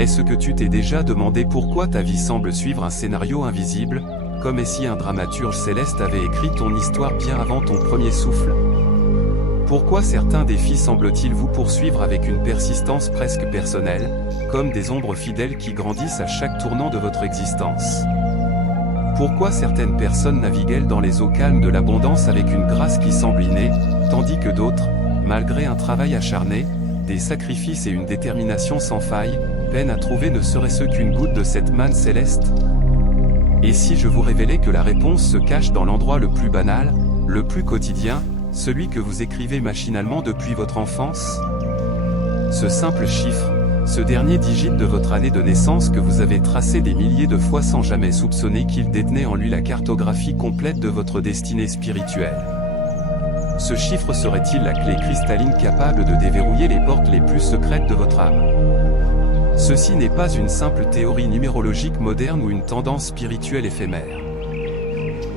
Est-ce que tu t'es déjà demandé pourquoi ta vie semble suivre un scénario invisible, comme si un dramaturge céleste avait écrit ton histoire bien avant ton premier souffle? Pourquoi certains défis semblent-ils vous poursuivre avec une persistance presque personnelle, comme des ombres fidèles qui grandissent à chaque tournant de votre existence? Pourquoi certaines personnes naviguent dans les eaux calmes de l'abondance avec une grâce qui semble innée, tandis que d'autres, malgré un travail acharné, des sacrifices et une détermination sans faille, peinent à trouver ne serait-ce qu'une goutte de cette manne céleste? Et si je vous révélais que la réponse se cache dans l'endroit le plus banal, le plus quotidien, celui que vous écrivez machinalement depuis votre enfance? Ce simple chiffre, ce dernier digite de votre année de naissance que vous avez tracé des milliers de fois sans jamais soupçonner qu'il détenait en lui la cartographie complète de votre destinée spirituelle. Ce chiffre serait-il la clé cristalline capable de déverrouiller les portes les plus secrètes de votre âme? Ceci n'est pas une simple théorie numérologique moderne ou une tendance spirituelle éphémère.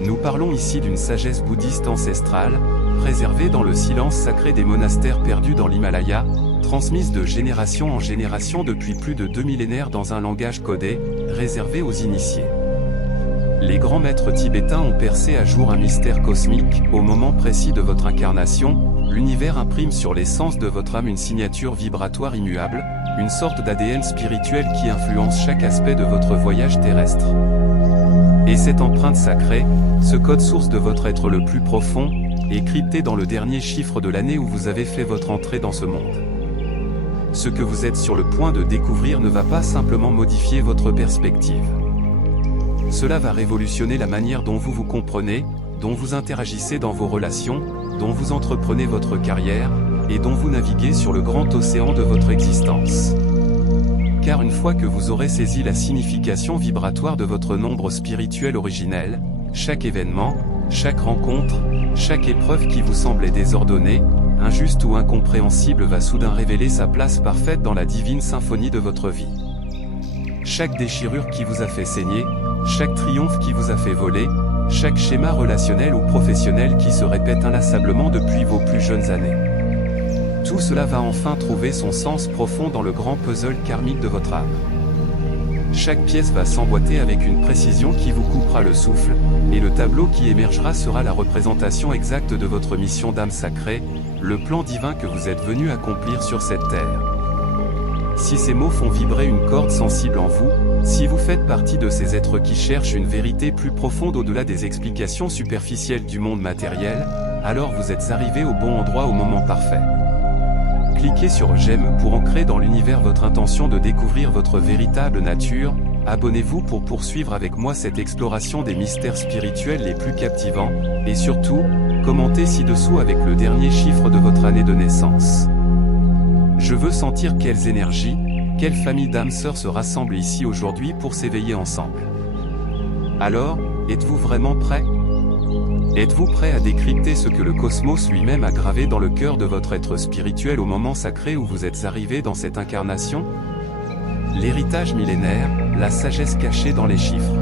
Nous parlons ici d'une sagesse bouddhiste ancestrale, préservée dans le silence sacré des monastères perdus dans l'Himalaya, transmise de génération en génération depuis plus de 2 millénaires dans un langage codé, réservé aux initiés. Les grands maîtres tibétains ont percé à jour un mystère cosmique. Au moment précis de votre incarnation, l'univers imprime sur l'essence de votre âme une signature vibratoire immuable, une sorte d'ADN spirituel qui influence chaque aspect de votre voyage terrestre. Et cette empreinte sacrée, ce code source de votre être le plus profond, est crypté dans le dernier chiffre de l'année où vous avez fait votre entrée dans ce monde. Ce que vous êtes sur le point de découvrir ne va pas simplement modifier votre perspective. Cela va révolutionner la manière dont vous vous comprenez, dont vous interagissez dans vos relations, dont vous entreprenez votre carrière, et dont vous naviguez sur le grand océan de votre existence. Car une fois que vous aurez saisi la signification vibratoire de votre nombre spirituel originel, chaque événement, chaque rencontre, chaque épreuve qui vous semblait désordonnée, injuste ou incompréhensible va soudain révéler sa place parfaite dans la divine symphonie de votre vie. Chaque déchirure qui vous a fait saigner, chaque triomphe qui vous a fait voler, chaque schéma relationnel ou professionnel qui se répète inlassablement depuis vos plus jeunes années. Tout cela va enfin trouver son sens profond dans le grand puzzle karmique de votre âme. Chaque pièce va s'emboîter avec une précision qui vous coupera le souffle, et le tableau qui émergera sera la représentation exacte de votre mission d'âme sacrée, le plan divin que vous êtes venu accomplir sur cette terre. Si ces mots font vibrer une corde sensible en vous, si vous faites partie de ces êtres qui cherchent une vérité plus profonde au-delà des explications superficielles du monde matériel, alors vous êtes arrivé au bon endroit au moment parfait. Cliquez sur j'aime pour ancrer dans l'univers votre intention de découvrir votre véritable nature. Abonnez-vous pour poursuivre avec moi cette exploration des mystères spirituels les plus captivants, et surtout, commentez ci-dessous avec le dernier chiffre de votre année de naissance. Je veux sentir quelles énergies, quelle famille d'âmes sœurs se rassemblent ici aujourd'hui pour s'éveiller ensemble. Alors, êtes-vous vraiment prêts? Êtes-vous prêt à décrypter ce que le cosmos lui-même a gravé dans le cœur de votre être spirituel au moment sacré où vous êtes arrivé dans cette incarnation? L'héritage millénaire, la sagesse cachée dans les chiffres.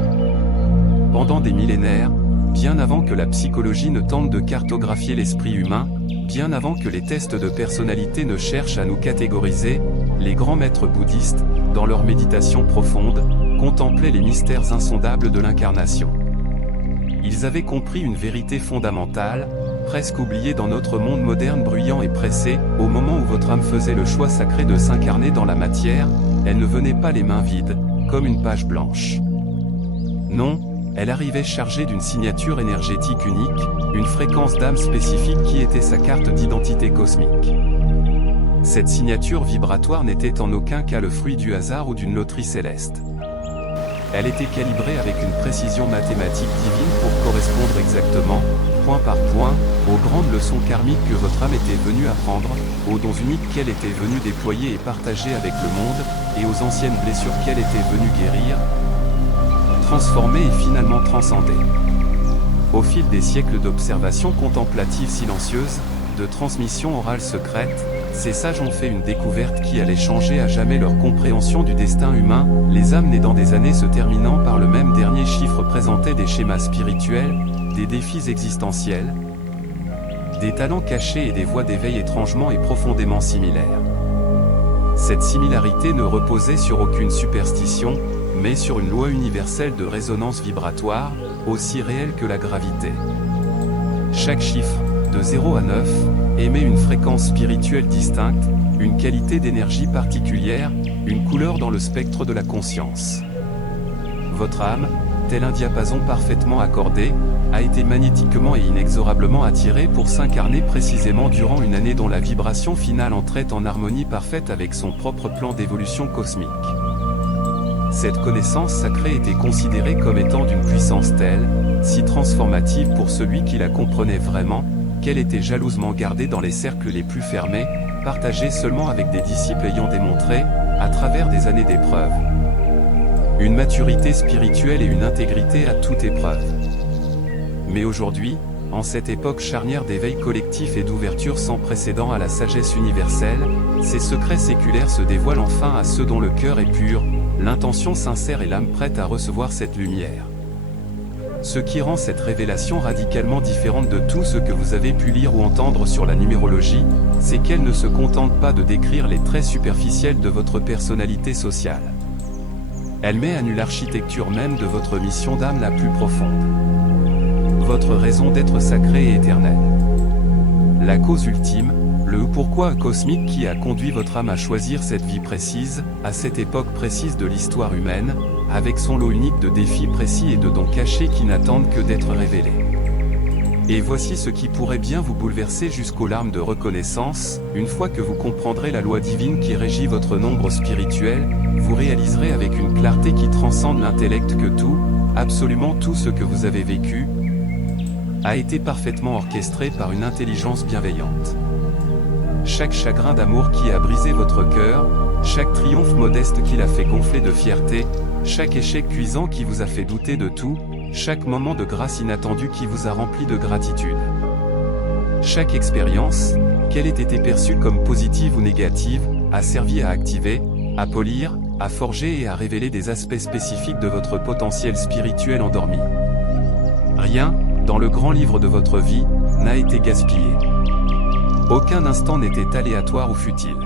Pendant des millénaires, bien avant que la psychologie ne tente de cartographier l'esprit humain, bien avant que les tests de personnalité ne cherchent à nous catégoriser, les grands maîtres bouddhistes, dans leur méditation profonde, contemplaient les mystères insondables de l'incarnation. Ils avaient compris une vérité fondamentale, presque oubliée dans notre monde moderne bruyant et pressé. Au moment où votre âme faisait le choix sacré de s'incarner dans la matière, elle ne venait pas les mains vides, comme une page blanche. Non, elle arrivait chargée d'une signature énergétique unique, une fréquence d'âme spécifique qui était sa carte d'identité cosmique. Cette signature vibratoire n'était en aucun cas le fruit du hasard ou d'une loterie céleste. Elle était calibrée avec une précision mathématique divine pour correspondre exactement, point par point, aux grandes leçons karmiques que votre âme était venue apprendre, aux dons uniques qu'elle était venue déployer et partager avec le monde, et aux anciennes blessures qu'elle était venue guérir, transformer et finalement transcender. Au fil des siècles d'observations contemplatives silencieuses, de transmissions orales secrètes, ces sages ont fait une découverte qui allait changer à jamais leur compréhension du destin humain. Les âmes nées dans des années se terminant par le même dernier chiffre présentaient des schémas spirituels, des défis existentiels, des talents cachés et des voies d'éveil étrangement et profondément similaires. Cette similarité ne reposait sur aucune superstition, mais sur une loi universelle de résonance vibratoire, aussi réelle que la gravité. Chaque chiffre, de 0 à 9, émet une fréquence spirituelle distincte, une qualité d'énergie particulière, une couleur dans le spectre de la conscience. Votre âme, tel un diapason parfaitement accordé, a été magnétiquement et inexorablement attirée pour s'incarner précisément durant une année dont la vibration finale entrait en harmonie parfaite avec son propre plan d'évolution cosmique. Cette connaissance sacrée était considérée comme étant d'une puissance telle, si transformative pour celui qui la comprenait vraiment, qu'elle était jalousement gardée dans les cercles les plus fermés, partagée seulement avec des disciples ayant démontré, à travers des années d'épreuves, une maturité spirituelle et une intégrité à toute épreuve. Mais aujourd'hui, en cette époque charnière d'éveil collectif et d'ouverture sans précédent à la sagesse universelle, ces secrets séculaires se dévoilent enfin à ceux dont le cœur est pur, l'intention sincère et l'âme prête à recevoir cette lumière. Ce qui rend cette révélation radicalement différente de tout ce que vous avez pu lire ou entendre sur la numérologie, c'est qu'elle ne se contente pas de décrire les traits superficiels de votre personnalité sociale. Elle met à nu l'architecture même de votre mission d'âme la plus profonde. Votre raison d'être sacrée et éternelle. La cause ultime, le pourquoi cosmique qui a conduit votre âme à choisir cette vie précise, à cette époque précise de l'histoire humaine, avec son lot unique de défis précis et de dons cachés qui n'attendent que d'être révélés. Et voici ce qui pourrait bien vous bouleverser jusqu'aux larmes de reconnaissance, une fois que vous comprendrez la loi divine qui régit votre nombre spirituel, vous réaliserez avec une clarté qui transcende l'intellect que tout, absolument tout ce que vous avez vécu, a été parfaitement orchestré par une intelligence bienveillante. Chaque chagrin d'amour qui a brisé votre cœur, chaque triomphe modeste qui l'a fait gonfler de fierté, chaque échec cuisant qui vous a fait douter de tout, chaque moment de grâce inattendue qui vous a rempli de gratitude. Chaque expérience, qu'elle ait été perçue comme positive ou négative, a servi à activer, à polir, à forger et à révéler des aspects spécifiques de votre potentiel spirituel endormi. Rien, dans le grand livre de votre vie, n'a été gaspillé. Aucun instant n'était aléatoire ou futile.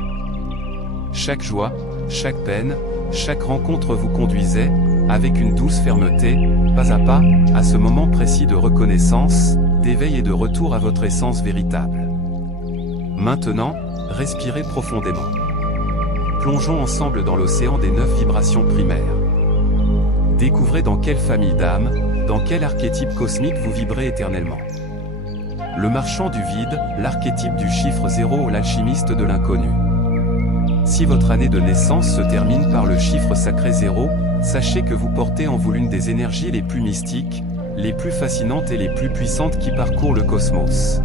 Chaque joie, chaque peine, chaque rencontre vous conduisait, avec une douce fermeté, pas à pas, à ce moment précis de reconnaissance, d'éveil et de retour à votre essence véritable. Maintenant, respirez profondément. Plongeons ensemble dans l'océan des 9 vibrations primaires. Découvrez dans quelle famille d'âme, dans quel archétype cosmique vous vibrez éternellement. Le marchand du vide, l'archétype du chiffre 0 ou l'alchimiste de l'inconnu. Si votre année de naissance se termine par le chiffre sacré 0, sachez que vous portez en vous l'une des énergies les plus mystiques, les plus fascinantes et les plus puissantes qui parcourent le cosmos.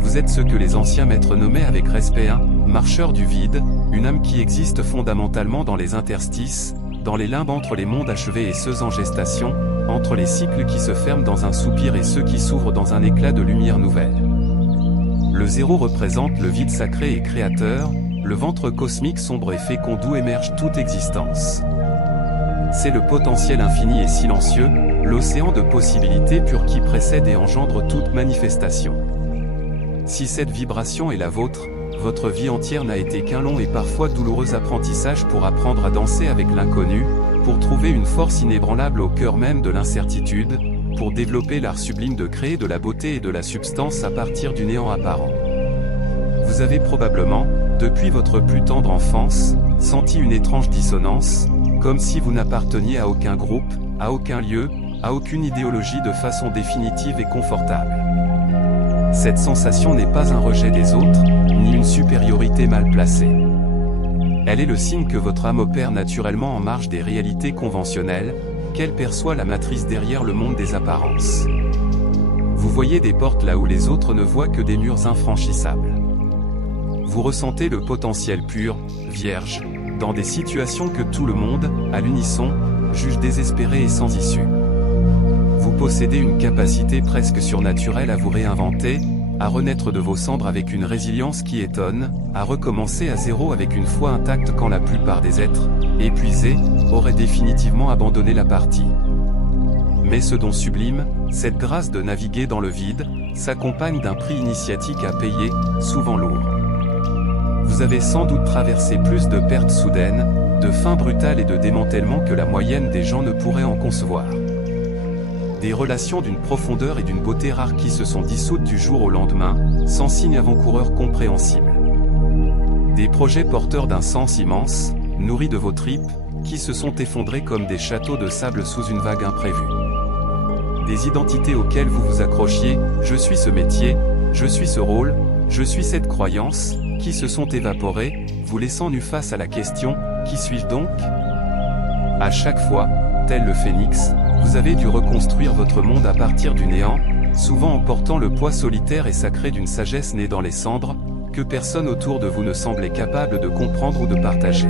Vous êtes ce que les anciens maîtres nommaient avec respect un marcheur du vide, une âme qui existe fondamentalement dans les interstices, dans les limbes entre les mondes achevés et ceux en gestation, entre les cycles qui se ferment dans un soupir et ceux qui s'ouvrent dans un éclat de lumière nouvelle. Le 0 représente le vide sacré et créateur, le ventre cosmique sombre et fécond d'où émerge toute existence. C'est le potentiel infini et silencieux, l'océan de possibilités pures qui précède et engendre toute manifestation. Si cette vibration est la vôtre, votre vie entière n'a été qu'un long et parfois douloureux apprentissage pour apprendre à danser avec l'inconnu, pour trouver une force inébranlable au cœur même de l'incertitude, pour développer l'art sublime de créer de la beauté et de la substance à partir du néant apparent. Vous avez probablement, depuis votre plus tendre enfance, senti une étrange dissonance, comme si vous n'apparteniez à aucun groupe, à aucun lieu, à aucune idéologie de façon définitive et confortable. Cette sensation n'est pas un rejet des autres, ni une supériorité mal placée. Elle est le signe que votre âme opère naturellement en marge des réalités conventionnelles, qu'elle perçoit la matrice derrière le monde des apparences. Vous voyez des portes là où les autres ne voient que des murs infranchissables. Vous ressentez le potentiel pur, vierge, dans des situations que tout le monde, à l'unisson, juge désespérées et sans issue. Vous possédez une capacité presque surnaturelle à vous réinventer, à renaître de vos cendres avec une résilience qui étonne, à recommencer à zéro avec une foi intacte quand la plupart des êtres, épuisés, auraient définitivement abandonné la partie. Mais ce don sublime, cette grâce de naviguer dans le vide, s'accompagne d'un prix initiatique à payer, souvent lourd. vous avez sans doute traversé plus de pertes soudaines, de fins brutales et de démantèlements que la moyenne des gens ne pourrait en concevoir. Des relations d'une profondeur et d'une beauté rares qui se sont dissoutes du jour au lendemain, sans signe avant-coureur compréhensible. Des projets porteurs d'un sens immense, nourris de vos tripes, qui se sont effondrés comme des châteaux de sable sous une vague imprévue. Des identités auxquelles vous vous accrochiez, je suis ce métier, je suis ce rôle, je suis cette croyance, qui se sont évaporées, vous laissant nu face à la question, qui suis-je donc? À chaque fois, tel le phénix, vous avez dû reconstruire votre monde à partir du néant, souvent en portant le poids solitaire et sacré d'une sagesse née dans les cendres, que personne autour de vous ne semblait capable de comprendre ou de partager.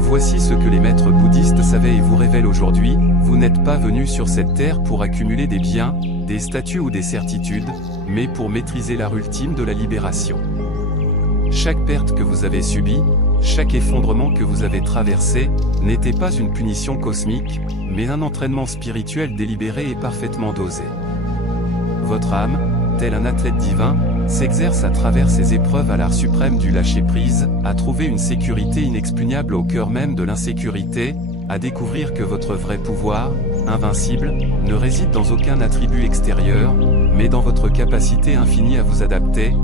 Voici ce que les maîtres bouddhistes savaient et vous révèlent aujourd'hui, vous n'êtes pas venus sur cette terre pour accumuler des biens, des statuts ou des certitudes, mais pour maîtriser l'art ultime de la libération. Chaque perte que vous avez subie, chaque effondrement que vous avez traversé, n'était pas une punition cosmique, mais un entraînement spirituel délibéré et parfaitement dosé. Votre âme, tel un athlète divin, s'exerce à travers ces épreuves à l'art suprême du lâcher-prise, à trouver une sécurité inexpugnable au cœur même de l'insécurité, à découvrir que votre vrai pouvoir, invincible, ne réside dans aucun attribut extérieur, mais dans votre capacité infinie à vous adapter,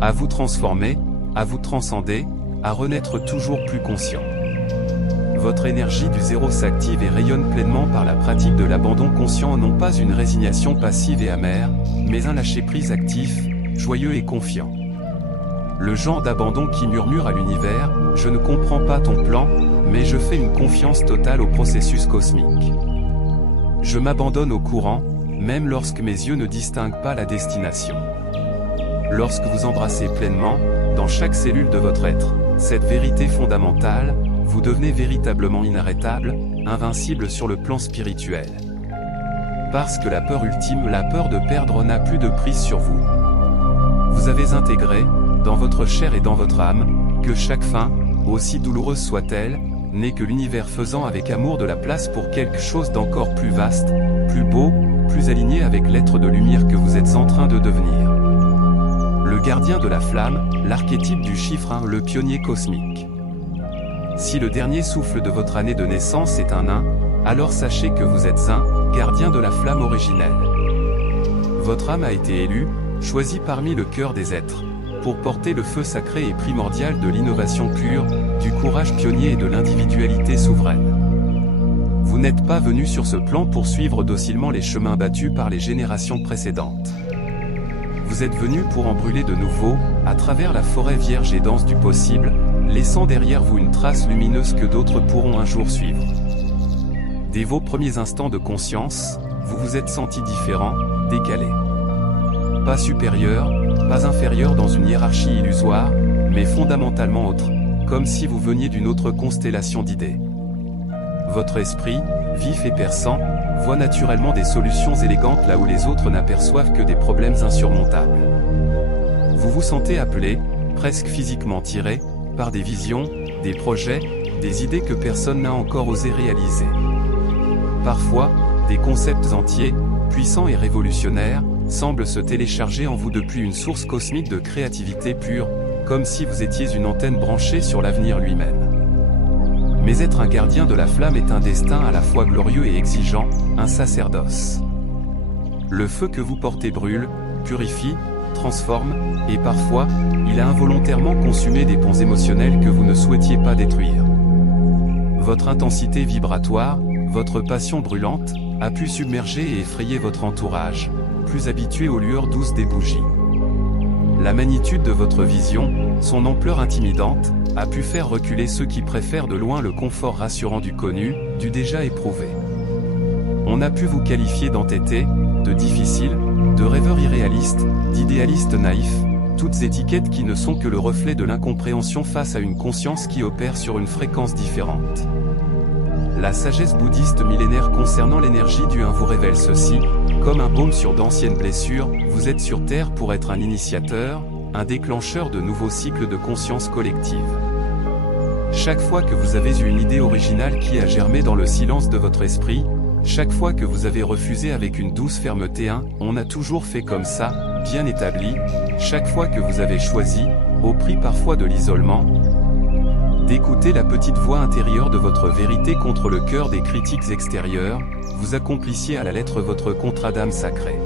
à vous transformer, à vous transcender, à renaître toujours plus conscient. Votre énergie du zéro s'active et rayonne pleinement par la pratique de l'abandon conscient, non pas une résignation passive et amère, mais un lâcher-prise actif, joyeux et confiant. Le genre d'abandon qui murmure à l'univers, je ne comprends pas ton plan, mais je fais une confiance totale au processus cosmique. Je m'abandonne au courant, même lorsque mes yeux ne distinguent pas la destination. Lorsque vous embrassez pleinement, dans chaque cellule de votre être, cette vérité fondamentale, vous devenez véritablement inarrêtable, invincible sur le plan spirituel. Parce que la peur ultime, la peur de perdre n'a plus de prise sur vous. Vous avez intégré, dans votre chair et dans votre âme, que chaque fin, aussi douloureuse soit-elle, n'est que l'univers faisant avec amour de la place pour quelque chose d'encore plus vaste, plus beau, plus aligné avec l'être de lumière que vous êtes en train de devenir. Le gardien de la flamme, l'archétype du chiffre 1, le pionnier cosmique. Si le dernier souffle de votre année de naissance est un nain, alors sachez que vous êtes un gardien de la flamme originelle. Votre âme a été élue, choisie parmi le cœur des êtres, pour porter le feu sacré et primordial de l'innovation pure, du courage pionnier et de l'individualité souveraine. Vous n'êtes pas venu sur ce plan pour suivre docilement les chemins battus par les générations précédentes. Vous êtes venu pour en brûler de nouveau, à travers la forêt vierge et dense du possible, laissant derrière vous une trace lumineuse que d'autres pourront un jour suivre. Dès vos premiers instants de conscience, vous vous êtes senti différent, décalé. Pas supérieur, pas inférieur dans une hiérarchie illusoire, mais fondamentalement autre, comme si vous veniez d'une autre constellation d'idées. Votre esprit, vif et perçant, voit naturellement des solutions élégantes là où les autres n'aperçoivent que des problèmes insurmontables. Vous vous sentez appelé, presque physiquement tiré, par des visions, des projets, des idées que personne n'a encore osé réaliser. Parfois, des concepts entiers, puissants et révolutionnaires, semblent se télécharger en vous depuis une source cosmique de créativité pure, comme si vous étiez une antenne branchée sur l'avenir lui-même. Mais être un gardien de la flamme est un destin à la fois glorieux et exigeant, un sacerdoce. Le feu que vous portez brûle, purifie, transforme, et parfois, il a involontairement consumé des ponts émotionnels que vous ne souhaitiez pas détruire. Votre intensité vibratoire, votre passion brûlante, a pu submerger et effrayer votre entourage, plus habitué aux lueurs douces des bougies. La magnitude de votre vision, son ampleur intimidante, a pu faire reculer ceux qui préfèrent de loin le confort rassurant du connu, du déjà éprouvé. On a pu vous qualifier d'entêté, de difficile, de rêveur irréaliste, d'idéaliste naïf, toutes étiquettes qui ne sont que le reflet de l'incompréhension face à une conscience qui opère sur une fréquence différente. La sagesse bouddhiste millénaire concernant l'énergie du 1 vous révèle ceci, comme un baume sur d'anciennes blessures, vous êtes sur Terre pour être un initiateur, un déclencheur de nouveaux cycles de conscience collective. Chaque fois que vous avez eu une idée originale qui a germé dans le silence de votre esprit, chaque fois que vous avez refusé avec une douce fermeté on a toujours fait comme ça, bien établi, chaque fois que vous avez choisi, au prix parfois de l'isolement, d'écouter la petite voix intérieure de votre vérité contre le cœur des critiques extérieures, vous accomplissiez à la lettre votre contrat d'âme sacrée.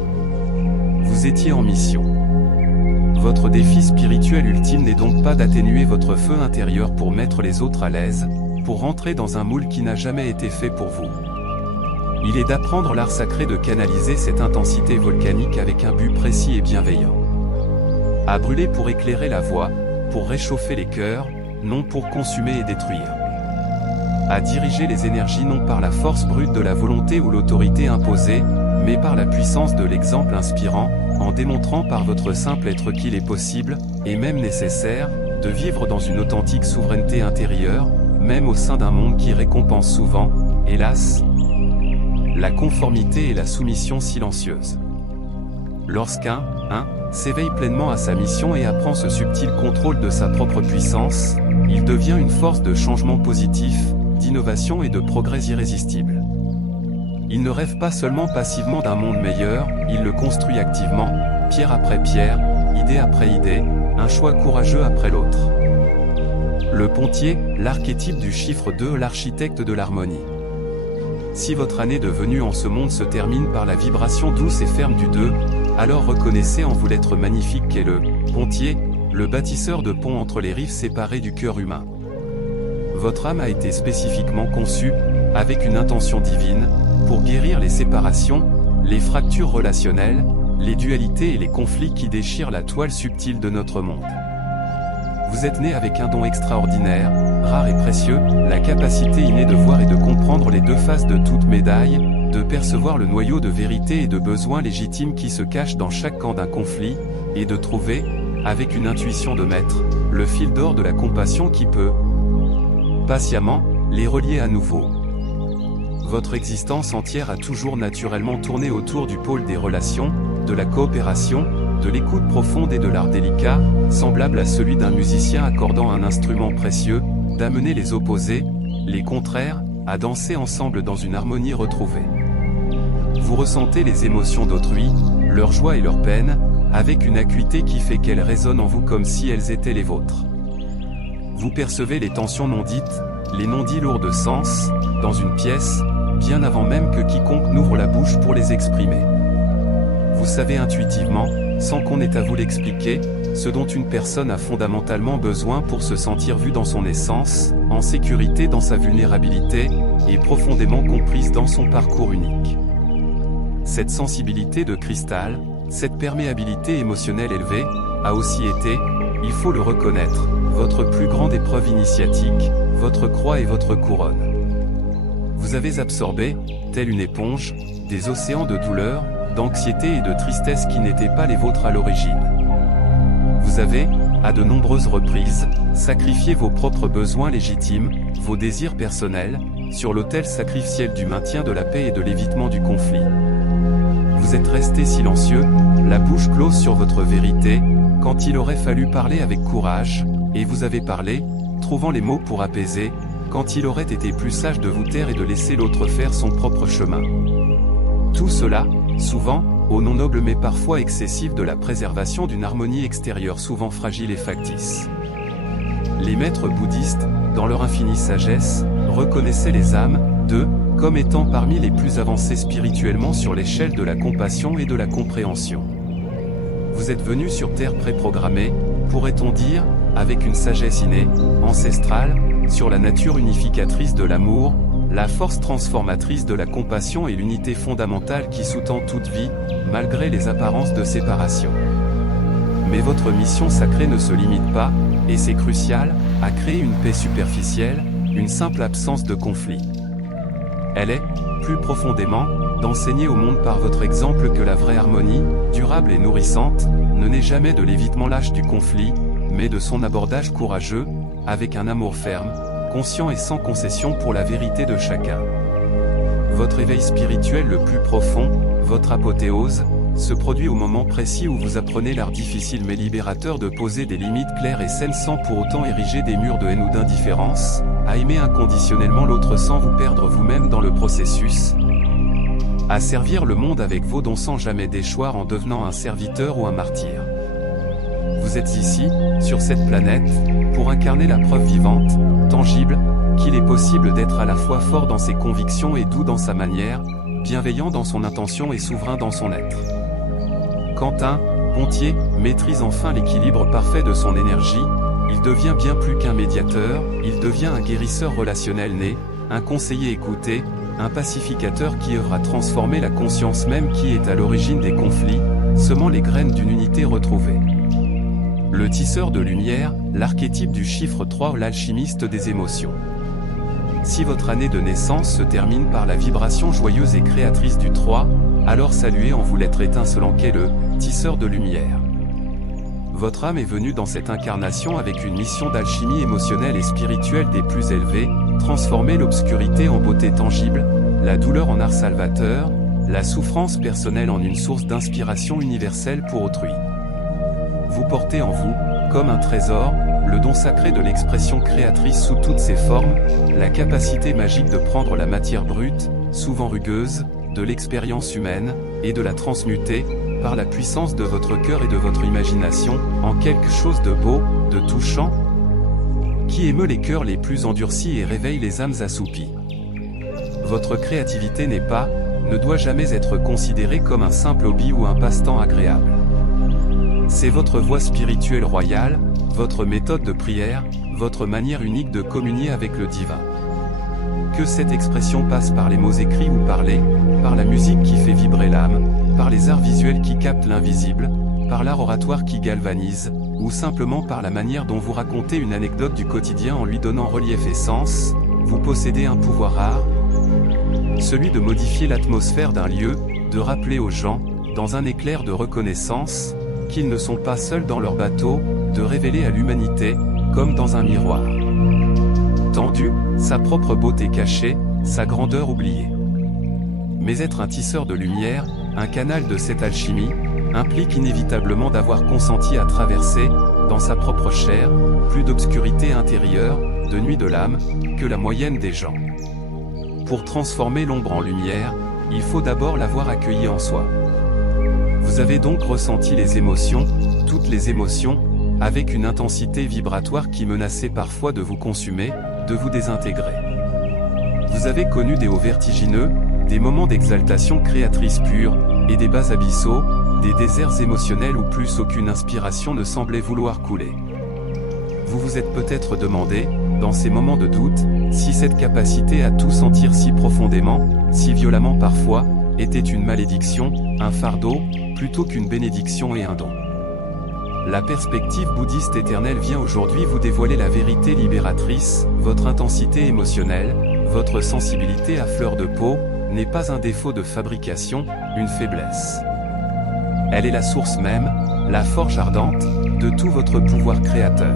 Vous étiez en mission. Votre défi spirituel ultime n'est donc pas d'atténuer votre feu intérieur pour mettre les autres à l'aise, pour rentrer dans un moule qui n'a jamais été fait pour vous. Il est d'apprendre l'art sacré de canaliser cette intensité volcanique avec un but précis et bienveillant. À brûler pour éclairer la voie, pour réchauffer les cœurs, non pour consumer et détruire. À diriger les énergies non par la force brute de la volonté ou l'autorité imposée, mais par la puissance de l'exemple inspirant, en démontrant par votre simple être qu'il est possible, et même nécessaire, de vivre dans une authentique souveraineté intérieure, même au sein d'un monde qui récompense souvent, hélas, la conformité et la soumission silencieuse. Lorsqu'un s'éveille pleinement à sa mission et apprend ce subtil contrôle de sa propre puissance, il devient une force de changement positif, d'innovation et de progrès irrésistible. Il ne rêve pas seulement passivement d'un monde meilleur, il le construit activement, pierre après pierre, idée après idée, un choix courageux après l'autre. Le pontier, l'archétype du chiffre 2, l'architecte de l'harmonie. Si votre année de venue en ce monde se termine par la vibration douce et ferme du 2, alors reconnaissez en vous l'être magnifique qu'est le pontier, le bâtisseur de ponts entre les rives séparées du cœur humain. Votre âme a été spécifiquement conçue, avec une intention divine, pour guérir les séparations, les fractures relationnelles, les dualités et les conflits qui déchirent la toile subtile de notre monde. Vous êtes né avec un don extraordinaire, rare et précieux, la capacité innée de voir et de comprendre les deux faces de toute médaille, de percevoir le noyau de vérité et de besoins légitimes qui se cachent dans chaque camp d'un conflit, et de trouver, avec une intuition de maître, le fil d'or de la compassion qui peut, patiemment, les relier à nouveau. Votre existence entière a toujours naturellement tourné autour du pôle des relations, de la coopération, de l'écoute profonde et de l'art délicat, semblable à celui d'un musicien accordant un instrument précieux, d'amener les opposés, les contraires, à danser ensemble dans une harmonie retrouvée. Vous ressentez les émotions d'autrui, leur joie et leur peine, avec une acuité qui fait qu'elles résonnent en vous comme si elles étaient les vôtres. Vous percevez les tensions non dites, les non-dits lourds de sens, dans une pièce, bien avant même que quiconque n'ouvre la bouche pour les exprimer. Vous savez intuitivement, sans qu'on ait à vous l'expliquer, ce dont une personne a fondamentalement besoin pour se sentir vue dans son essence, en sécurité dans sa vulnérabilité, et profondément comprise dans son parcours unique. Cette sensibilité de cristal, cette perméabilité émotionnelle élevée, a aussi été, il faut le reconnaître, votre plus grande épreuve initiatique, votre croix et votre couronne. Vous avez absorbé, telle une éponge, des océans de douleur, d'anxiété et de tristesse qui n'étaient pas les vôtres à l'origine. Vous avez, à de nombreuses reprises, sacrifié vos propres besoins légitimes, vos désirs personnels, sur l'autel sacrificiel du maintien de la paix et de l'évitement du conflit. Vous êtes resté silencieux, la bouche close sur votre vérité, quand il aurait fallu parler avec courage, et vous avez parlé, trouvant les mots pour apaiser, quand il aurait été plus sage de vous taire et de laisser l'autre faire son propre chemin. Tout cela, souvent, au nom noble mais parfois excessif de la préservation d'une harmonie extérieure souvent fragile et factice. Les maîtres bouddhistes, dans leur infinie sagesse, reconnaissaient les âmes, comme étant parmi les plus avancées spirituellement sur l'échelle de la compassion et de la compréhension. Vous êtes venus sur Terre préprogrammés, pourrait-on dire, avec une sagesse innée, ancestrale, sur la nature unificatrice de l'amour, la force transformatrice de la compassion et l'unité fondamentale qui sous-tend toute vie, malgré les apparences de séparation. Mais votre mission sacrée ne se limite pas, et c'est crucial, à créer une paix superficielle, une simple absence de conflit. Elle est, plus profondément, d'enseigner au monde par votre exemple que la vraie harmonie, durable et nourrissante, ne naît jamais de l'évitement lâche du conflit, mais de son abordage courageux, avec un amour ferme, conscient et sans concession pour la vérité de chacun. Votre éveil spirituel le plus profond, votre apothéose, se produit au moment précis où vous apprenez l'art difficile mais libérateur de poser des limites claires et saines sans pour autant ériger des murs de haine ou d'indifférence, à aimer inconditionnellement l'autre sans vous perdre vous-même dans le processus, à servir le monde avec vos dons sans jamais déchoir en devenant un serviteur ou un martyr. vous êtes ici, sur cette planète, pour incarner la preuve vivante, tangible, qu'il est possible d'être à la fois fort dans ses convictions et doux dans sa manière, bienveillant dans son intention et souverain dans son être. Quentin Pontier maîtrise enfin l'équilibre parfait de son énergie, il devient bien plus qu'un médiateur, il devient un guérisseur relationnel né, un conseiller écouté, un pacificateur qui œuvre à transformer la conscience même qui est à l'origine des conflits, semant les graines d'une unité retrouvée. Le tisseur de lumière, l'archétype du chiffre 3 ou l'alchimiste des émotions. Si votre année de naissance se termine par la vibration joyeuse et créatrice du 3, alors saluez en vous l'être étincelant qu'est le tisseur de lumière. Votre âme est venue dans cette incarnation avec une mission d'alchimie émotionnelle et spirituelle des plus élevées, transformer l'obscurité en beauté tangible, la douleur en art salvateur, la souffrance personnelle en une source d'inspiration universelle pour autrui. Vous portez en vous, comme un trésor, le don sacré de l'expression créatrice sous toutes ses formes, la capacité magique de prendre la matière brute, souvent rugueuse, de l'expérience humaine, et de la transmuter, par la puissance de votre cœur et de votre imagination, en quelque chose de beau, de touchant, qui émeut les cœurs les plus endurcis et réveille les âmes assoupies. Votre créativité n'est pas, ne doit jamais être considérée comme un simple hobby ou un passe-temps agréable. C'est votre voie spirituelle royale, votre méthode de prière, votre manière unique de communier avec le divin. Que cette expression passe par les mots écrits ou parlés, par la musique qui fait vibrer l'âme, par les arts visuels qui captent l'invisible, par l'art oratoire qui galvanise, ou simplement par la manière dont vous racontez une anecdote du quotidien en lui donnant relief et sens, vous possédez un pouvoir rare, celui de modifier l'atmosphère d'un lieu, de rappeler aux gens, dans un éclair de reconnaissance, qu'ils ne sont pas seuls dans leur bateau, de révéler à l'humanité, comme dans un miroir tendu, sa propre beauté cachée, sa grandeur oubliée. Mais être un tisseur de lumière, un canal de cette alchimie, implique inévitablement d'avoir consenti à traverser, dans sa propre chair, plus d'obscurité intérieure, de nuit de l'âme, que la moyenne des gens. Pour transformer l'ombre en lumière, il faut d'abord l'avoir accueillie en soi. Vous avez donc ressenti les émotions, toutes les émotions, avec une intensité vibratoire qui menaçait parfois de vous consumer, de vous désintégrer. Vous avez connu des hauts vertigineux, des moments d'exaltation créatrice pure, et des bas abyssaux, des déserts émotionnels où plus aucune inspiration ne semblait vouloir couler. Vous vous êtes peut-être demandé, dans ces moments de doute, si cette capacité à tout sentir si profondément, si violemment parfois, était une malédiction, un fardeau, plutôt qu'une bénédiction et un don. La perspective bouddhiste éternelle vient aujourd'hui vous dévoiler la vérité libératrice, votre intensité émotionnelle, votre sensibilité à fleur de peau, n'est pas un défaut de fabrication, une faiblesse. Elle est la source même, la forge ardente, de tout votre pouvoir créateur.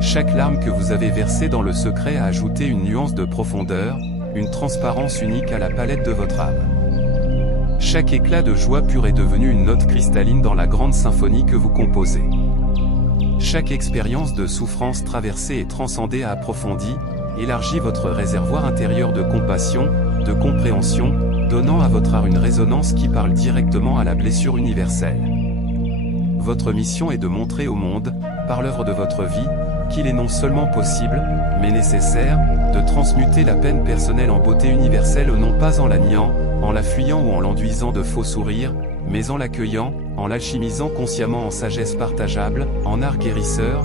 Chaque larme que vous avez versée dans le secret a ajouté une nuance de profondeur, une transparence unique à la palette de votre âme. Chaque éclat de joie pure est devenu une note cristalline dans la grande symphonie que vous composez. Chaque expérience de souffrance traversée et transcendée a approfondi, élargi votre réservoir intérieur de compassion, de compréhension, donnant à votre art une résonance qui parle directement à la blessure universelle. Votre mission est de montrer au monde, par l'œuvre de votre vie, qu'il est non seulement possible, mais nécessaire, de transmuter la peine personnelle en beauté universelle non pas en la niant, en la fuyant ou en l'enduisant de faux sourires, mais en l'accueillant, en l'alchimisant consciemment en sagesse partageable, en art guérisseur,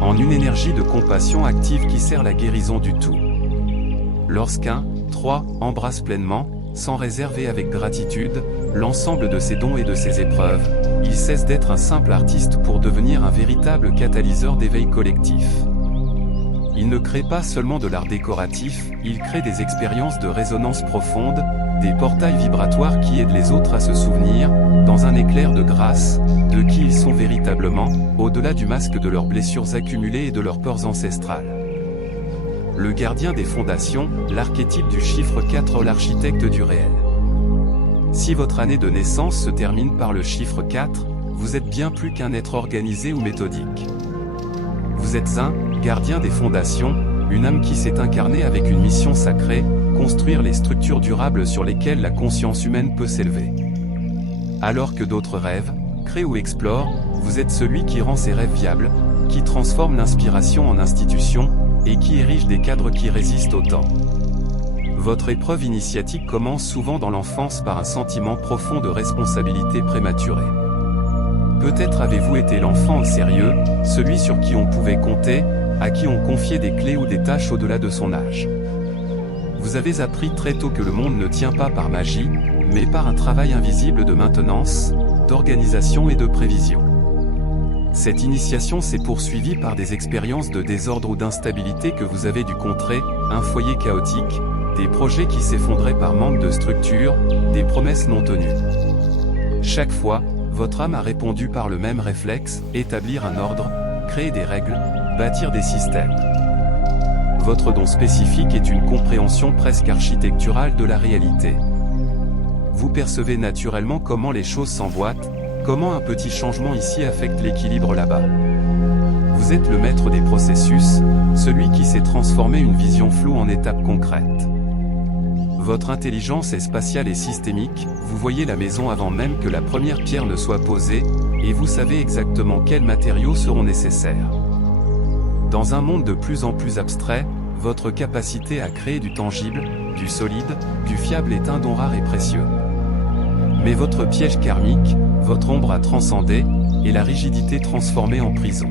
en une énergie de compassion active qui sert la guérison du tout. Lorsqu'un 3 embrasse pleinement, sans réserve et avec gratitude, l'ensemble de ses dons et de ses épreuves, il cesse d'être un simple artiste pour devenir un véritable catalyseur d'éveil collectif. Il ne crée pas seulement de l'art décoratif, il crée des expériences de résonance profonde, des portails vibratoires qui aident les autres à se souvenir, dans un éclair de grâce, de qui ils sont véritablement, au-delà du masque de leurs blessures accumulées et de leurs peurs ancestrales. Le gardien des fondations, l'archétype du chiffre 4, l'architecte du réel. Si votre année de naissance se termine par le chiffre 4, vous êtes bien plus qu'un être organisé ou méthodique. Vous êtes un gardien des fondations, une âme qui s'est incarnée avec une mission sacrée, construire les structures durables sur lesquelles la conscience humaine peut s'élever. Alors que d'autres rêvent, crée ou explore, vous êtes celui qui rend ses rêves viables, qui transforme l'inspiration en institution, et qui érige des cadres qui résistent au temps. Votre épreuve initiatique commence souvent dans l'enfance par un sentiment profond de responsabilité prématurée. Peut-être avez-vous été l'enfant au sérieux, celui sur qui on pouvait compter, à qui on confiait des clés ou des tâches au-delà de son âge. Vous avez appris très tôt que le monde ne tient pas par magie, mais par un travail invisible de maintenance, d'organisation et de prévision. Cette initiation s'est poursuivie par des expériences de désordre ou d'instabilité que vous avez dû contrer, un foyer chaotique, des projets qui s'effondraient par manque de structure, des promesses non tenues. Chaque fois, votre âme a répondu par le même réflexe, établir un ordre, créer des règles, bâtir des systèmes. Votre don spécifique est une compréhension presque architecturale de la réalité. Vous percevez naturellement comment les choses s'emboîtent, comment un petit changement ici affecte l'équilibre là-bas. Vous êtes le maître des processus, celui qui sait transformer une vision floue en étapes concrètes. Votre intelligence est spatiale et systémique, vous voyez la maison avant même que la première pierre ne soit posée, et vous savez exactement quels matériaux seront nécessaires. Dans un monde de plus en plus abstrait, votre capacité à créer du tangible, du solide, du fiable est un don rare et précieux. Mais votre piège karmique, votre ombre a transcendé, et la rigidité transformée en prison.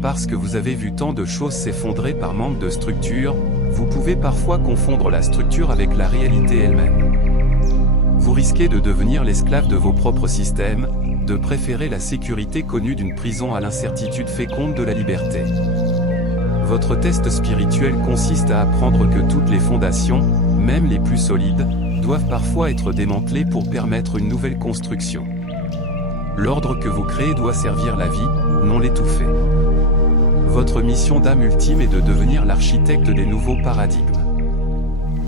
Parce que vous avez vu tant de choses s'effondrer par manque de structure, vous pouvez parfois confondre la structure avec la réalité elle-même. Vous risquez de devenir l'esclave de vos propres systèmes, de préférer la sécurité connue d'une prison à l'incertitude féconde de la liberté. Votre test spirituel consiste à apprendre que toutes les fondations, même les plus solides, doivent parfois être démantelées pour permettre une nouvelle construction. L'ordre que vous créez doit servir la vie, non l'étouffer. Votre mission d'âme ultime est de devenir l'architecte des nouveaux paradigmes.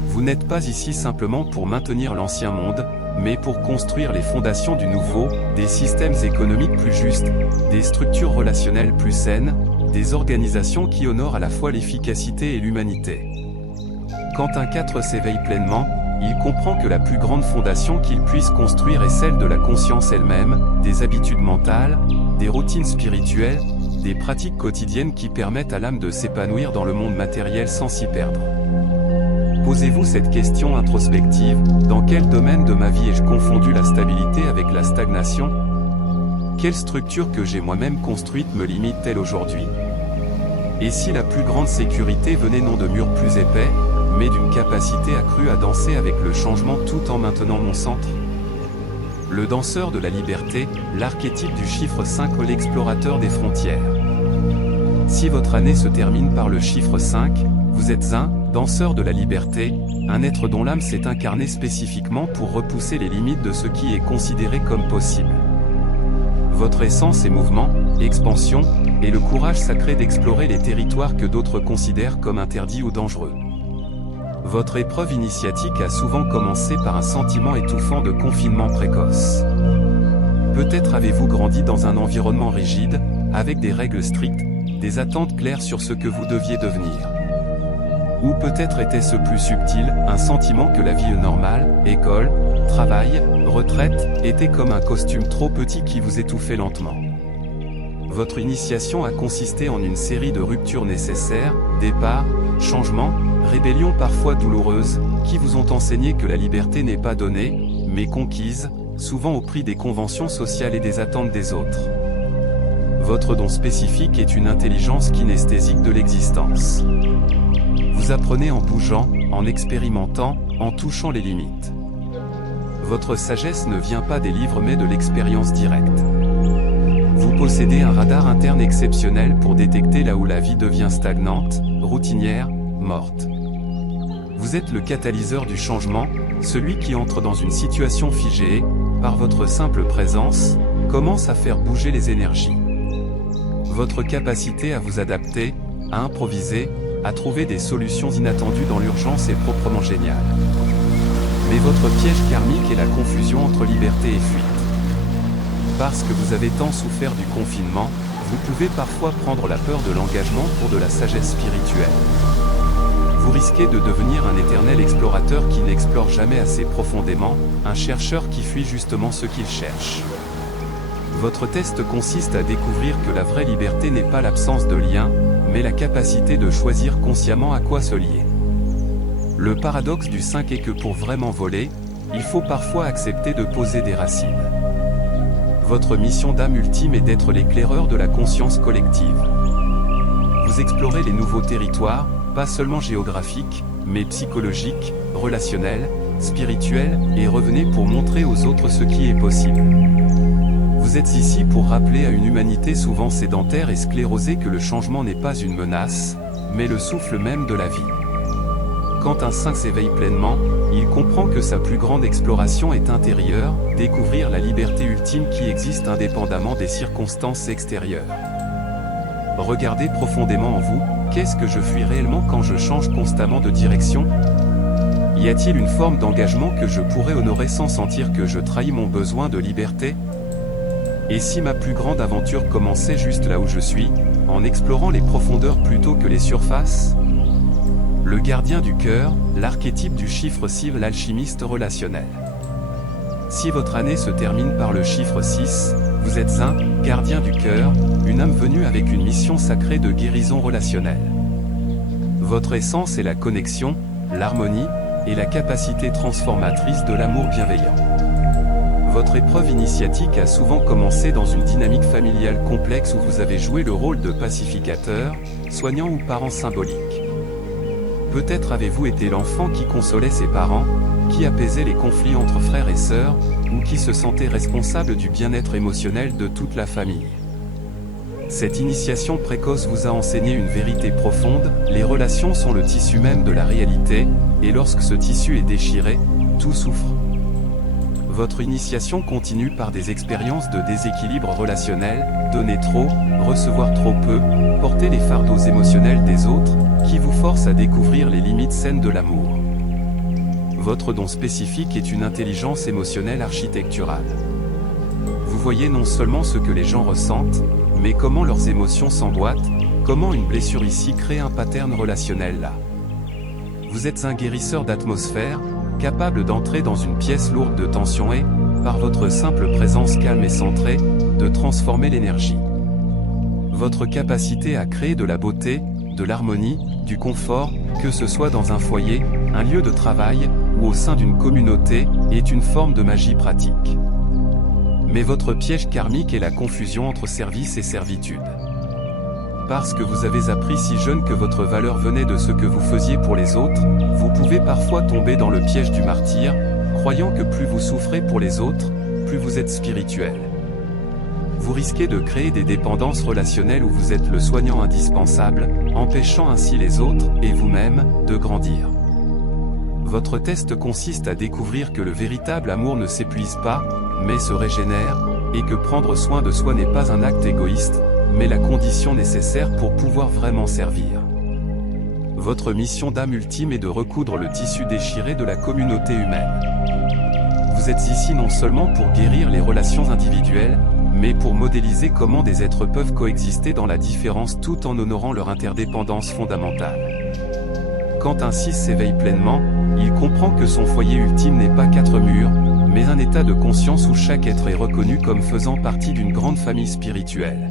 Vous n'êtes pas ici simplement pour maintenir l'ancien monde, mais pour construire les fondations du nouveau, des systèmes économiques plus justes, des structures relationnelles plus saines, des organisations qui honorent à la fois l'efficacité et l'humanité. Quand un 4 s'éveille pleinement, il comprend que la plus grande fondation qu'il puisse construire est celle de la conscience elle-même, des habitudes mentales, des routines spirituelles, des pratiques quotidiennes qui permettent à l'âme de s'épanouir dans le monde matériel sans s'y perdre. Posez-vous cette question introspective, dans quel domaine de ma vie ai-je confondu la stabilité avec la stagnation? Quelle structure que j'ai moi-même construite me limite-t-elle aujourd'hui? Et si la plus grande sécurité venait non de murs plus épais, mais d'une capacité accrue à danser avec le changement tout en maintenant mon centre? Le danseur de la liberté, l'archétype du chiffre 5 ou l'explorateur des frontières. Si votre année se termine par le chiffre 5, vous êtes un danseur de la liberté, un être dont l'âme s'est incarnée spécifiquement pour repousser les limites de ce qui est considéré comme possible. Votre essence est mouvement, expansion, et le courage sacré d'explorer les territoires que d'autres considèrent comme interdits ou dangereux. Votre épreuve initiatique a souvent commencé par un sentiment étouffant de confinement précoce. Peut-être avez-vous grandi dans un environnement rigide, avec des règles strictes, des attentes claires sur ce que vous deviez devenir. Ou peut-être était-ce plus subtil, un sentiment que la vie normale, école, travail, retraite, était comme un costume trop petit qui vous étouffait lentement. Votre initiation a consisté en une série de ruptures nécessaires, départs, changements, rébellions parfois douloureuses, qui vous ont enseigné que la liberté n'est pas donnée, mais conquise, souvent au prix des conventions sociales et des attentes des autres. Votre don spécifique est une intelligence kinesthésique de l'existence. Vous apprenez en bougeant, en expérimentant, en touchant les limites. Votre sagesse ne vient pas des livres mais de l'expérience directe. Vous possédez un radar interne exceptionnel pour détecter là où la vie devient stagnante, routinière, morte. Vous êtes le catalyseur du changement, celui qui entre dans une situation figée et, par votre simple présence, commence à faire bouger les énergies. Votre capacité à vous adapter, à improviser, à trouver des solutions inattendues dans l'urgence est proprement géniale. Mais votre piège karmique est la confusion entre liberté et fuite. Parce que vous avez tant souffert du confinement, vous pouvez parfois prendre la peur de l'engagement pour de la sagesse spirituelle. Vous risquez de devenir un éternel explorateur qui n'explore jamais assez profondément, un chercheur qui fuit justement ce qu'il cherche. Votre test consiste à découvrir que la vraie liberté n'est pas l'absence de lien, mais la capacité de choisir consciemment à quoi se lier. Le paradoxe du 5 est que pour vraiment voler, il faut parfois accepter de poser des racines. Votre mission d'âme ultime est d'être l'éclaireur de la conscience collective. Vous explorez les nouveaux territoires, pas seulement géographiques, mais psychologiques, relationnels, spirituels, et revenez pour montrer aux autres ce qui est possible. Vous êtes ici pour rappeler à une humanité souvent sédentaire et sclérosée que le changement n'est pas une menace, mais le souffle même de la vie. Quand un 5 s'éveille pleinement, il comprend que sa plus grande exploration est intérieure, découvrir la liberté ultime qui existe indépendamment des circonstances extérieures. Regardez profondément en vous, qu'est-ce que je fuis réellement quand je change constamment de direction ? Y a-t-il une forme d'engagement que je pourrais honorer sans sentir que je trahis mon besoin de liberté ? Et si ma plus grande aventure commençait juste là où je suis, en explorant les profondeurs plutôt que les surfaces ? Le gardien du cœur, l'archétype du chiffre 6, l'alchimiste relationnel. Si votre année se termine par le chiffre 6, vous êtes un gardien du cœur, une âme venue avec une mission sacrée de guérison relationnelle. Votre essence est la connexion, l'harmonie, et la capacité transformatrice de l'amour bienveillant. Votre épreuve initiatique a souvent commencé dans une dynamique familiale complexe où vous avez joué le rôle de pacificateur, soignant ou parent symbolique. Peut-être avez-vous été l'enfant qui consolait ses parents, qui apaisait les conflits entre frères et sœurs, ou qui se sentait responsable du bien-être émotionnel de toute la famille. Cette initiation précoce vous a enseigné une vérité profonde, les relations sont le tissu même de la réalité, et lorsque ce tissu est déchiré, tout souffre. Votre initiation continue par des expériences de déséquilibre relationnel, donner trop, recevoir trop peu, porter les fardeaux émotionnels des autres, qui vous forcent à découvrir les limites saines de l'amour. Votre don spécifique est une intelligence émotionnelle architecturale. Vous voyez non seulement ce que les gens ressentent, mais comment leurs émotions s'emboîtent, comment une blessure ici crée un pattern relationnel là. Vous êtes un guérisseur d'atmosphère, capable d'entrer dans une pièce lourde de tension et, par votre simple présence calme et centrée, de transformer l'énergie. Votre capacité à créer de la beauté, de l'harmonie, du confort, que ce soit dans un foyer, un lieu de travail, ou au sein d'une communauté, est une forme de magie pratique. Mais votre piège karmique est la confusion entre service et servitude. Parce que vous avez appris si jeune que votre valeur venait de ce que vous faisiez pour les autres, vous pouvez parfois tomber dans le piège du martyr, croyant que plus vous souffrez pour les autres, plus vous êtes spirituel. Vous risquez de créer des dépendances relationnelles où vous êtes le soignant indispensable, empêchant ainsi les autres, et vous-même, de grandir. Votre test consiste à découvrir que le véritable amour ne s'épuise pas, mais se régénère, et que prendre soin de soi n'est pas un acte égoïste, mais la condition nécessaire pour pouvoir vraiment servir. Votre mission d'âme ultime est de recoudre le tissu déchiré de la communauté humaine. Vous êtes ici non seulement pour guérir les relations individuelles, mais pour modéliser comment des êtres peuvent coexister dans la différence tout en honorant leur interdépendance fondamentale. Quand un 6 s'éveille pleinement, il comprend que son foyer ultime n'est pas 4 murs, mais un état de conscience où chaque être est reconnu comme faisant partie d'une grande famille spirituelle.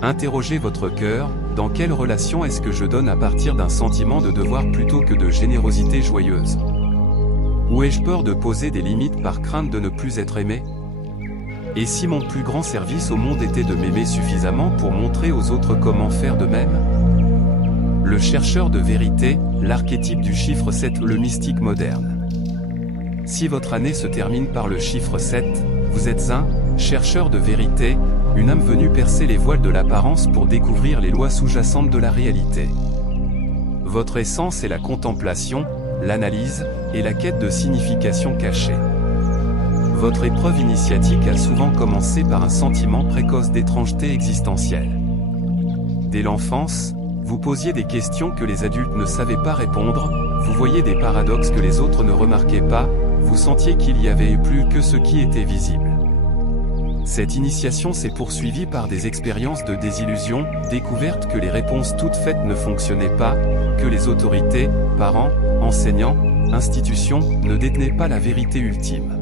Interrogez votre cœur, dans quelle relation est-ce que je donne à partir d'un sentiment de devoir plutôt que de générosité joyeuse ? Ou ai-je peur de poser des limites par crainte de ne plus être aimé ? Et si mon plus grand service au monde était de m'aimer suffisamment pour montrer aux autres comment faire de même ? Le chercheur de vérité, l'archétype du chiffre 7, le mystique moderne. Si votre année se termine par le chiffre 7, vous êtes un chercheur de vérité, une âme venue percer les voiles de l'apparence pour découvrir les lois sous-jacentes de la réalité. Votre essence est la contemplation, l'analyse, et la quête de signification cachée. Votre épreuve initiatique a souvent commencé par un sentiment précoce d'étrangeté existentielle. Dès l'enfance, vous posiez des questions que les adultes ne savaient pas répondre, vous voyiez des paradoxes que les autres ne remarquaient pas, vous sentiez qu'il y avait plus que ce qui était visible. Cette initiation s'est poursuivie par des expériences de désillusion, découverte que les réponses toutes faites ne fonctionnaient pas, que les autorités, parents, enseignants, institutions, ne détenaient pas la vérité ultime.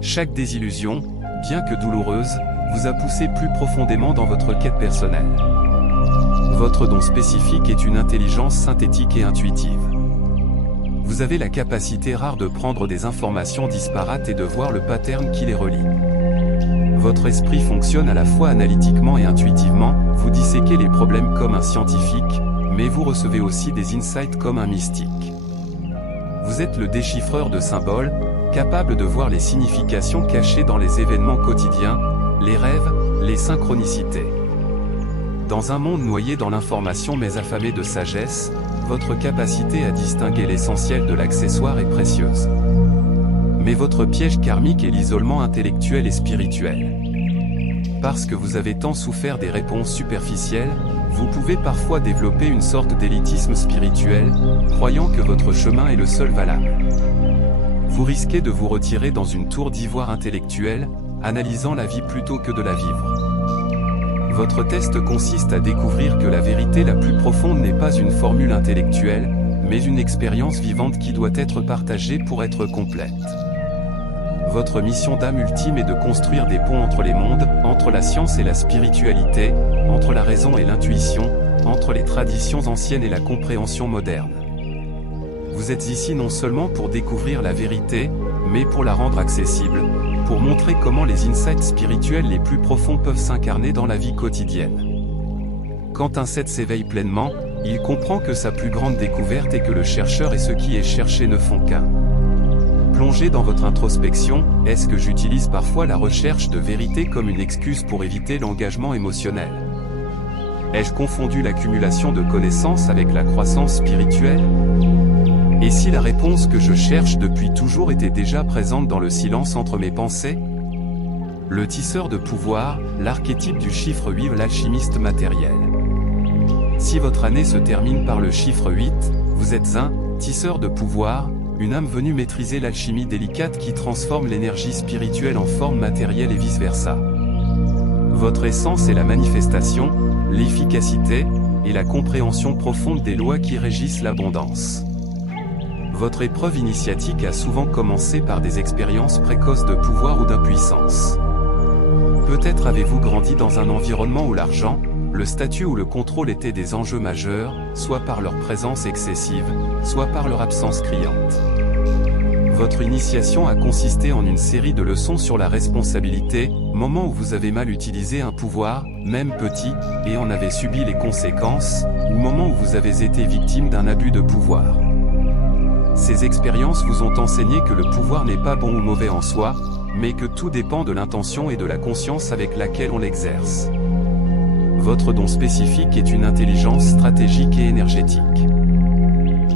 Chaque désillusion, bien que douloureuse, vous a poussé plus profondément dans votre quête personnelle. Votre don spécifique est une intelligence synthétique et intuitive. Vous avez la capacité rare de prendre des informations disparates et de voir le pattern qui les relie. Votre esprit fonctionne à la fois analytiquement et intuitivement, vous disséquez les problèmes comme un scientifique, mais vous recevez aussi des insights comme un mystique. Vous êtes le déchiffreur de symboles, capable de voir les significations cachées dans les événements quotidiens, les rêves, les synchronicités. Dans un monde noyé dans l'information mais affamé de sagesse, votre capacité à distinguer l'essentiel de l'accessoire est précieuse. Mais votre piège karmique est l'isolement intellectuel et spirituel. Parce que vous avez tant souffert des réponses superficielles, vous pouvez parfois développer une sorte d'élitisme spirituel, croyant que votre chemin est le seul valable. Vous risquez de vous retirer dans une tour d'ivoire intellectuelle, analysant la vie plutôt que de la vivre. Votre test consiste à découvrir que la vérité la plus profonde n'est pas une formule intellectuelle, mais une expérience vivante qui doit être partagée pour être complète. Votre mission d'âme ultime est de construire des ponts entre les mondes, entre la science et la spiritualité, entre la raison et l'intuition, entre les traditions anciennes et la compréhension moderne. Vous êtes ici non seulement pour découvrir la vérité, mais pour la rendre accessible, pour montrer comment les insights spirituels les plus profonds peuvent s'incarner dans la vie quotidienne. Quand un 7 s'éveille pleinement, il comprend que sa plus grande découverte est que le chercheur et ce qui est cherché ne font qu'un. Plongé dans votre introspection, est-ce que j'utilise parfois la recherche de vérité comme une excuse pour éviter l'engagement émotionnel? Ai-je confondu l'accumulation de connaissances avec la croissance spirituelle? Et si la réponse que je cherche depuis toujours était déjà présente dans le silence entre mes pensées? Le tisseur de pouvoir, l'archétype du chiffre 8, l'alchimiste matériel. Si votre année se termine par le chiffre 8, vous êtes un tisseur de pouvoir, une âme venue maîtriser l'alchimie délicate qui transforme l'énergie spirituelle en forme matérielle et vice-versa. Votre essence est la manifestation, l'efficacité, et la compréhension profonde des lois qui régissent l'abondance. Votre épreuve initiatique a souvent commencé par des expériences précoces de pouvoir ou d'impuissance. Peut-être avez-vous grandi dans un environnement où l'argent, le statut ou le contrôle étaient des enjeux majeurs, soit par leur présence excessive, soit par leur absence criante. Votre initiation a consisté en une série de leçons sur la responsabilité, moment où vous avez mal utilisé un pouvoir, même petit, et en avez subi les conséquences, ou moment où vous avez été victime d'un abus de pouvoir. Ces expériences vous ont enseigné que le pouvoir n'est pas bon ou mauvais en soi, mais que tout dépend de l'intention et de la conscience avec laquelle on l'exerce. Votre don spécifique est une intelligence stratégique et énergétique.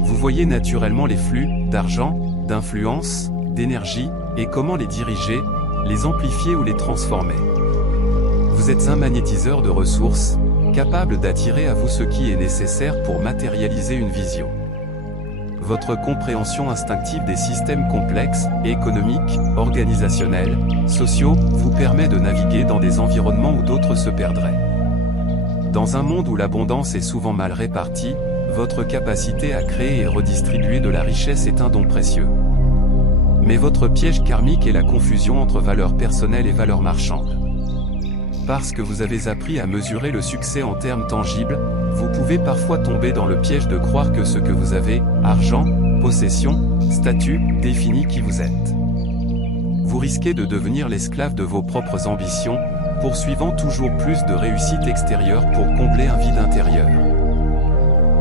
Vous voyez naturellement les flux, d'argent, d'influence, d'énergie, et comment les diriger, les amplifier ou les transformer. Vous êtes un magnétiseur de ressources, capable d'attirer à vous ce qui est nécessaire pour matérialiser une vision. Votre compréhension instinctive des systèmes complexes, économiques, organisationnels, sociaux, vous permet de naviguer dans des environnements où d'autres se perdraient. Dans un monde où l'abondance est souvent mal répartie, votre capacité à créer et redistribuer de la richesse est un don précieux. Mais votre piège karmique est la confusion entre valeurs personnelles et valeurs marchandes. Parce que vous avez appris à mesurer le succès en termes tangibles, vous pouvez parfois tomber dans le piège de croire que ce que vous avez, argent, possession, statut, définit qui vous êtes. Vous risquez de devenir l'esclave de vos propres ambitions, poursuivant toujours plus de réussite extérieure pour combler un vide intérieur.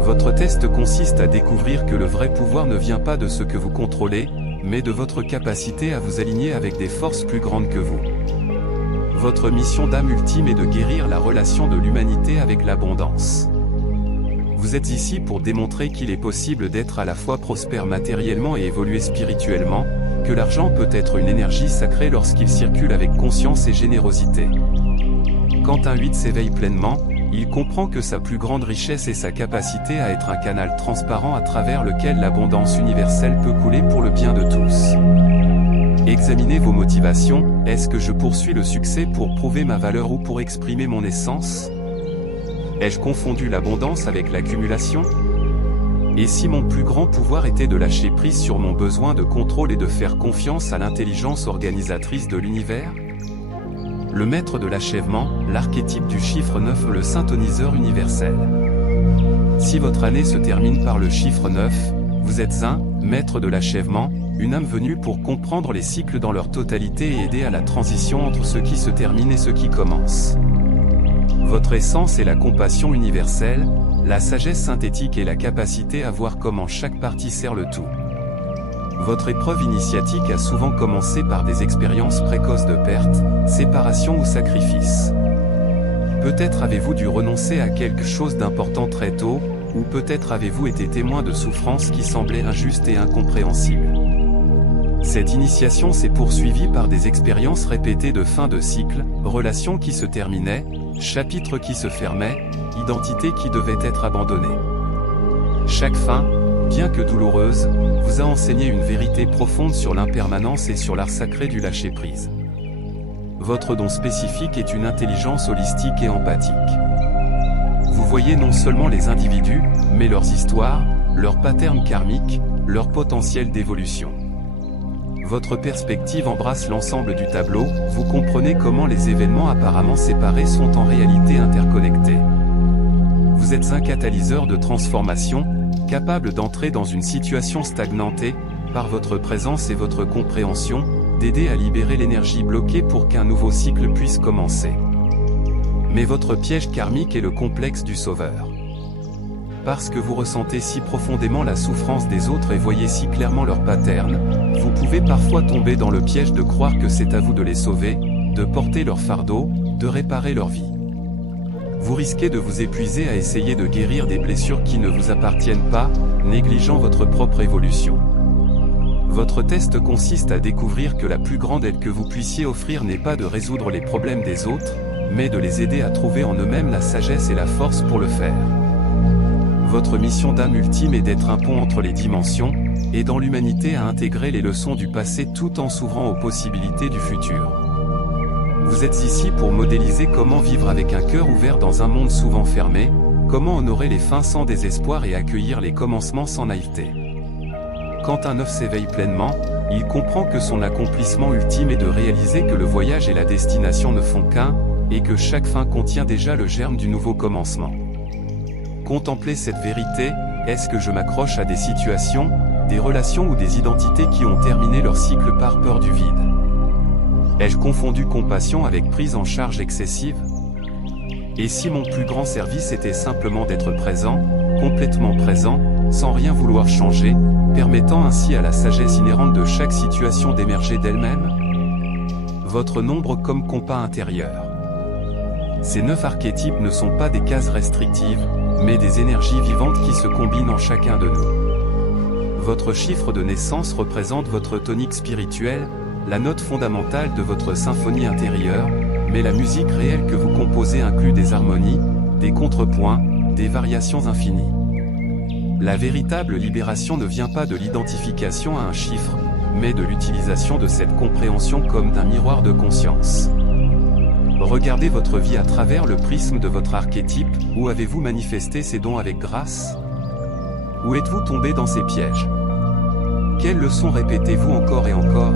Votre test consiste à découvrir que le vrai pouvoir ne vient pas de ce que vous contrôlez, mais de votre capacité à vous aligner avec des forces plus grandes que vous. Votre mission d'âme ultime est de guérir la relation de l'humanité avec l'abondance. Vous êtes ici pour démontrer qu'il est possible d'être à la fois prospère matériellement et évoluer spirituellement, que l'argent peut être une énergie sacrée lorsqu'il circule avec conscience et générosité. Quand un 8 s'éveille pleinement, il comprend que sa plus grande richesse est sa capacité à être un canal transparent à travers lequel l'abondance universelle peut couler pour le bien de tous. Examinez vos motivations, est-ce que je poursuis le succès pour prouver ma valeur ou pour exprimer mon essence? Ai-je confondu l'abondance avec l'accumulation? Et si mon plus grand pouvoir était de lâcher prise sur mon besoin de contrôle et de faire confiance à l'intelligence organisatrice de l'univers? le maître de l'achèvement, l'archétype du chiffre 9, le syntoniseur universel. Si votre année se termine par le chiffre 9, vous êtes un maître de l'achèvement, une âme venue pour comprendre les cycles dans leur totalité et aider à la transition entre ce qui se termine et ce qui commence. Votre essence est la compassion universelle, la sagesse synthétique et la capacité à voir comment chaque partie sert le tout. Votre épreuve initiatique a souvent commencé par des expériences précoces de perte, séparation ou sacrifice. Peut-être avez-vous dû renoncer à quelque chose d'important très tôt, ou peut-être avez-vous été témoin de souffrances qui semblaient injustes et incompréhensibles. Cette initiation s'est poursuivie par des expériences répétées de fin de cycle, relations qui se terminaient, chapitres qui se fermaient, identités qui devaient être abandonnées. Chaque fin, bien que douloureuse, vous a enseigné une vérité profonde sur l'impermanence et sur l'art sacré du lâcher-prise. Votre don spécifique est une intelligence holistique et empathique. Vous voyez non seulement les individus, mais leurs histoires, leurs patterns karmiques, leur potentiel d'évolution. Votre perspective embrasse l'ensemble du tableau, vous comprenez comment les événements apparemment séparés sont en réalité interconnectés. Vous êtes un catalyseur de transformation, capable d'entrer dans une situation stagnante et, par votre présence et votre compréhension, d'aider à libérer l'énergie bloquée pour qu'un nouveau cycle puisse commencer. Mais votre piège karmique est le complexe du sauveur. Parce que vous ressentez si profondément la souffrance des autres et voyez si clairement leurs patterns, vous pouvez parfois tomber dans le piège de croire que c'est à vous de les sauver, de porter leur fardeau, de réparer leur vie. Vous risquez de vous épuiser à essayer de guérir des blessures qui ne vous appartiennent pas, négligeant votre propre évolution. Votre test consiste à découvrir que la plus grande aide que vous puissiez offrir n'est pas de résoudre les problèmes des autres, mais de les aider à trouver en eux-mêmes la sagesse et la force pour le faire. Votre mission d'âme ultime est d'être un pont entre les dimensions, aidant l'humanité à intégrer les leçons du passé tout en s'ouvrant aux possibilités du futur. Vous êtes ici pour modéliser comment vivre avec un cœur ouvert dans un monde souvent fermé, comment honorer les fins sans désespoir et accueillir les commencements sans naïveté. Quand un œuf s'éveille pleinement, il comprend que son accomplissement ultime est de réaliser que le voyage et la destination ne font qu'un, et que chaque fin contient déjà le germe du nouveau commencement. Contemplez cette vérité, est-ce que je m'accroche à des situations, des relations ou des identités qui ont terminé leur cycle par peur du vide? Ai-je confondu compassion avec prise en charge excessive? Et si mon plus grand service était simplement d'être présent, complètement présent, sans rien vouloir changer, permettant ainsi à la sagesse inhérente de chaque situation d'émerger d'elle-même? Votre nombre comme compas intérieur. Ces 9 archétypes ne sont pas des cases restrictives, mais des énergies vivantes qui se combinent en chacun de nous. Votre chiffre de naissance représente votre tonique spirituelle, la note fondamentale de votre symphonie intérieure, mais la musique réelle que vous composez inclut des harmonies, des contrepoints, des variations infinies. La véritable libération ne vient pas de l'identification à un chiffre, mais de l'utilisation de cette compréhension comme d'un miroir de conscience. Regardez votre vie à travers le prisme de votre archétype, où avez-vous manifesté ces dons avec grâce? Où êtes-vous tombé dans ces pièges? Quelles leçons répétez-vous encore et encore?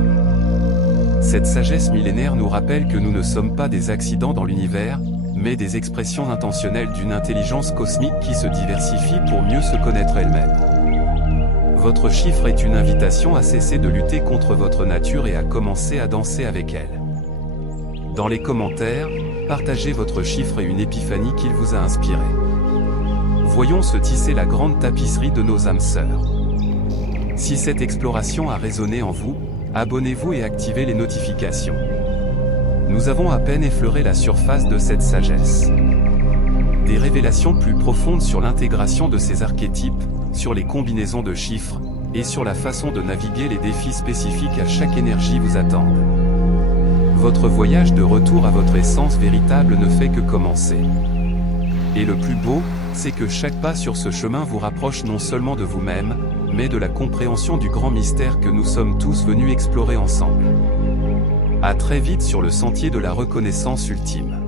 Cette sagesse millénaire nous rappelle que nous ne sommes pas des accidents dans l'univers, mais des expressions intentionnelles d'une intelligence cosmique qui se diversifie pour mieux se connaître elle-même. Votre chiffre est une invitation à cesser de lutter contre votre nature et à commencer à danser avec elle. Dans les commentaires, partagez votre chiffre et une épiphanie qu'il vous a inspiré. Voyons se tisser la grande tapisserie de nos âmes sœurs. Si cette exploration a résonné en vous, abonnez-vous et activez les notifications. Nous avons à peine effleuré la surface de cette sagesse. Des révélations plus profondes sur l'intégration de ces archétypes, sur les combinaisons de chiffres, et sur la façon de naviguer les défis spécifiques à chaque énergie vous attendent. Votre voyage de retour à votre essence véritable ne fait que commencer. Et le plus beau, c'est que chaque pas sur ce chemin vous rapproche non seulement de vous-même, mais de la compréhension du grand mystère que nous sommes tous venus explorer ensemble. À très vite sur le sentier de la reconnaissance ultime.